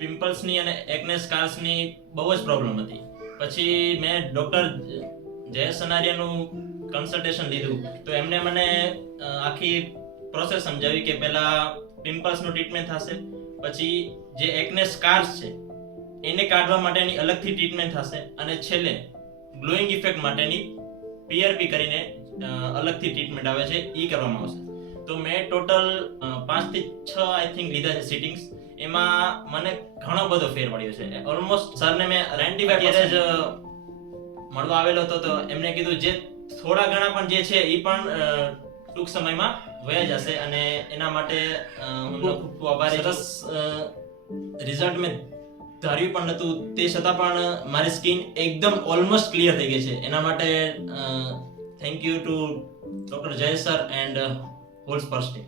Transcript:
પિમ્પલ્સની અને એકને સ્કાર્સની બહુ જ પ્રોબ્લેમ હતી. પછી મેં ડૉક્ટર જયેશ સનારિયાનું કન્સલ્ટેશન લીધું તો એમણે મને આખી પ્રોસેસ સમજાવી કે પહેલા પિમ્પલ્સનું ટ્રીટમેન્ટ થશે, પછી જે એકને સ્કાર્સ છે એને કાઢવા માટેની અલગથી ટ્રીટમેન્ટ થશે, અને છેલ્લે ગ્લોઈંગ ઇફેક્ટ માટેની પીઆરપી કરીને અલગથી ટ્રીટમેન્ટ આવે છે એ કરવામાં આવશે. તો મેં ટોટલ 5 થી 6 આઈ થિંક લીધા છે સિટિંગ્સ. એમાં મને ઘણો બધો ફેર પડ્યો છે. ઓલમોસ્ટ સરને મેં 95 ત્યારે જ મળવા આવેલો હતો, તો એમને કીધું જે થોડા ઘણા પણ જે છે એ પણ ટૂંક સમયમાં વયા જશે, અને એના માટે હું ખૂબ ખૂબ આભારી છું. રિઝલ્ટ મેં ધાર્યું પણ નહોતું, તે છતાં પણ મારી સ્કિન એકદમ ઓલમોસ્ટ ક્લિયર થઈ ગઈ છે. એના માટે thank you to doctor Jayesh sir and whole Sparsh team.